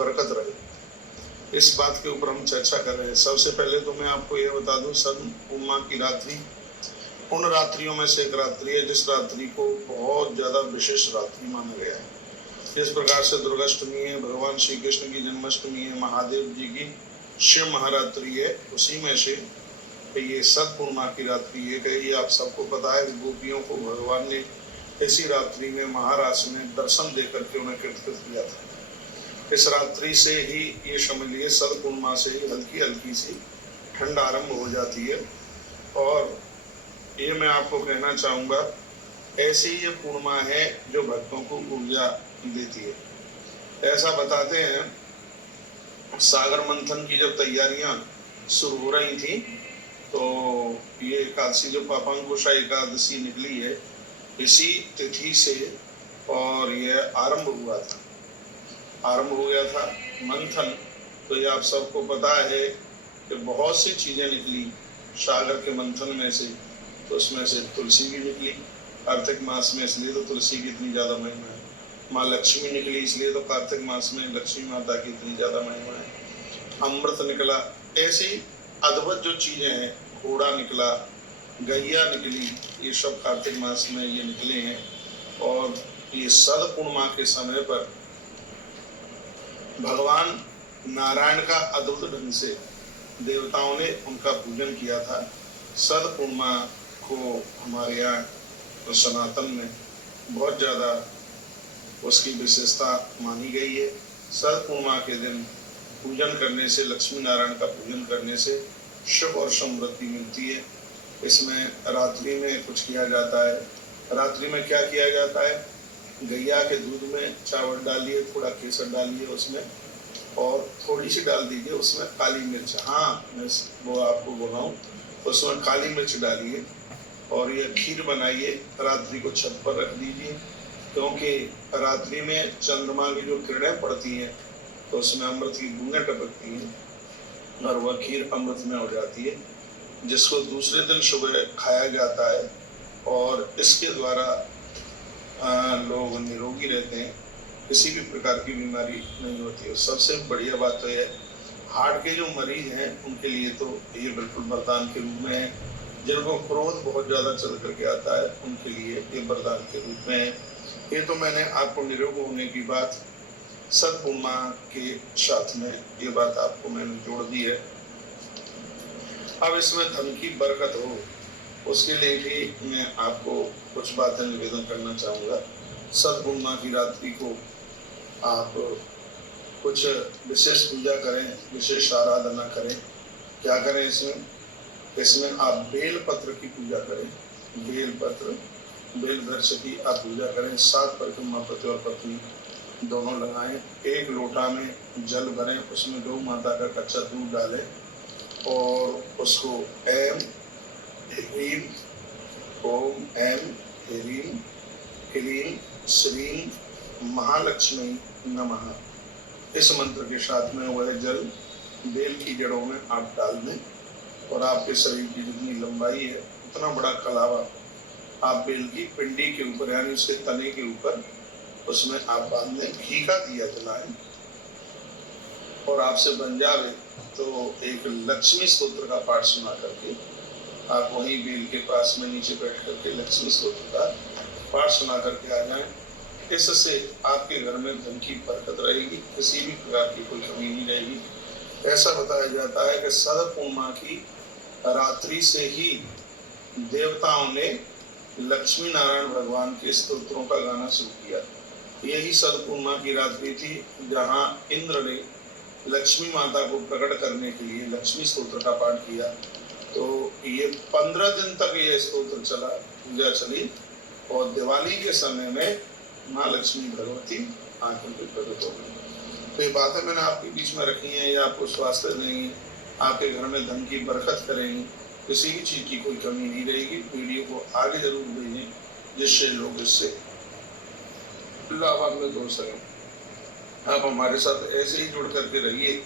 बरकत रहे, इस बात के ऊपर हम चर्चा कर रहे हैं। सबसे पहले तो मैं आपको यह बता दूं, सद पूर्णिमा की रात्रि उन रात्रियों में से एक रात्रि है जिस रात्रि को बहुत ज्यादा विशेष रात्रि माना गया है। जिस प्रकार से दुर्गाष्टमी है, भगवान श्री कृष्ण की जन्माष्टमी है, महादेव जी की शिव महारात्रि है, उसी में से ये सद पूर्णिमा की रात्रि है। ये आप सबको पता है, गोपियों को भगवान ने इसी रात्रि में महाराज में दर्शन देकर के उन्हें कृतकृत किया था। इस रात्रि से ही ये समझ लिए, सद पूर्णिमा से ही हल्की हल्की सी ठंड आरंभ हो जाती है। और ये मैं आपको कहना चाहूँगा, ऐसी ये पूर्णिमा है जो भक्तों को ऊर्जा देती है। ऐसा बताते हैं, सागर मंथन की जब तैयारियां शुरू हो रही थी तो ये एकादशी जो पापांकुशा एकादशी निकली है, इसी तिथि से और यह आरंभ हो गया था मंथन। तो ये आप सबको पता है कि बहुत सी चीजें निकली सागर के मंथन में से। तो उसमें से तुलसी भी निकली कार्तिक मास में, इसलिए तो तुलसी की इतनी ज्यादा महिमा है। माँ लक्ष्मी निकली, इसलिए तो कार्तिक मास में लक्ष्मी माता की इतनी ज्यादा महिमा है। अमृत निकला, ऐसी अद्भुत जो चीजें हैं, घोड़ा निकला, गैया निकली, ये सब कार्तिक मास में ये निकले हैं। और ये सद पूर्णिमा के समय पर भगवान नारायण का अद्भुत ढंग से देवताओं ने उनका पूजन किया था। सद पूर्णिमा को हमारे यहाँ तो सनातन में बहुत ज़्यादा उसकी विशेषता मानी गई है। सद पूर्णिमा के दिन पूजन करने से, लक्ष्मी नारायण का पूजन करने से शुभ और समृद्धि मिलती है। इसमें रात्रि में कुछ किया जाता है। रात्रि में क्या किया जाता है, गैया के दूध में चावल डालिए, थोड़ा केसर डालिए उसमें, और थोड़ी सी डाल दीजिए उसमें काली मिर्च। हाँ, मैं वो आपको बोलाऊँ, उसमें काली मिर्च डालिए और ये खीर बनाइए, रात्रि को छत पर रख दीजिए, क्योंकि रात्रि में चंद्रमा की जो किरणें पड़ती हैं तो उसमें अमृत की बूंदें टपकती हैं और वह खीर अमृत में हो जाती है, जिसको दूसरे दिन सुबह खाया जाता है। और इसके द्वारा लोग निरोगी रहते हैं, किसी भी प्रकार की बीमारी नहीं होती है। सबसे बढ़िया बात तो यह, हार्ट के जो मरीज हैं उनके लिए तो ये बिल्कुल वरदान के रूप में है। जिनको क्रोध बहुत ज़्यादा चल करके आता है उनके लिए ये वरदान के रूप में है। ये तो मैंने आपको निरोग होने की बात सद पूर्णिमा के साथ में ये बात आपको मैंने जोड़ दी है। अब इसमें धन की बरकत हो, उसके लिए भी मैं आपको कुछ बातें निवेदन करना चाहूँगा। सद पूर्णिमा की रात्रि को आप कुछ विशेष पूजा करें, विशेष आराधना करें। क्या करें इसमें आप बेल पत्र की पूजा करें। बेल पत्र, बेल वृक्ष की आप पूजा करें। 7 परिक्रमा पति और पत्नी दोनों लगाएं। 1 लोटा में जल भरें, उसमें गौ माता का कच्चा दूध डालें और उसको ऐम ह्रीम ओम ऐम ह्रीम ह्रीम श्रीम महालक्ष्मी नमः, इस मंत्र के साथ में वह जल बेल की जड़ों में आप डाल दें और आपके शरीर की जितनी लंबाई है उतना बड़ा कलावा आप बेल की पिंडी के ऊपर यानी उसके तने के ऊपर उसमें आप बांध दें। घी का दिया जलाएं और आपसे बन जावे तो एक लक्ष्मी स्तोत्र का पाठ सुना करके आप वहीं बेल के पास में नीचे बैठ करके लक्ष्मी स्तोत्र का पाठ सुना करके आ जाएं। इससे आपके घर में धन की बरकत रहेगी, किसी भी प्रकार की कोई कमी नहीं रहेगी। ऐसा बताया जाता है कि सद पूर्णिमा की रात्रि से ही देवताओं ने लक्ष्मी नारायण भगवान के स्तोत्रों का गाना शुरू किया। यही सद पूर्णिमा की रात्रि थी जहाँ इंद्र ने लक्ष्मी माता को प्रकट करने के लिए लक्ष्मी स्तोत्र का पाठ किया। तो ये 15 दिन तक ये स्तोत्र चला, पूजा चली और दिवाली के समय में माँ लक्ष्मी भगवती आंखों पे प्रकट हो गई। तो ये बातें मैंने आपके बीच में रखी हैं, ये आपको स्वास्थ्य देंगी, आपके घर में धन की बरकत करेंगी, किसी भी चीज़ की कोई कमी नहीं रहेगी। वीडियो को आगे जरूर भेजें जिससे लोग इससे लाभान्वित हो सकें। आप हमारे साथ ऐसे ही जुड़ करके रहिए।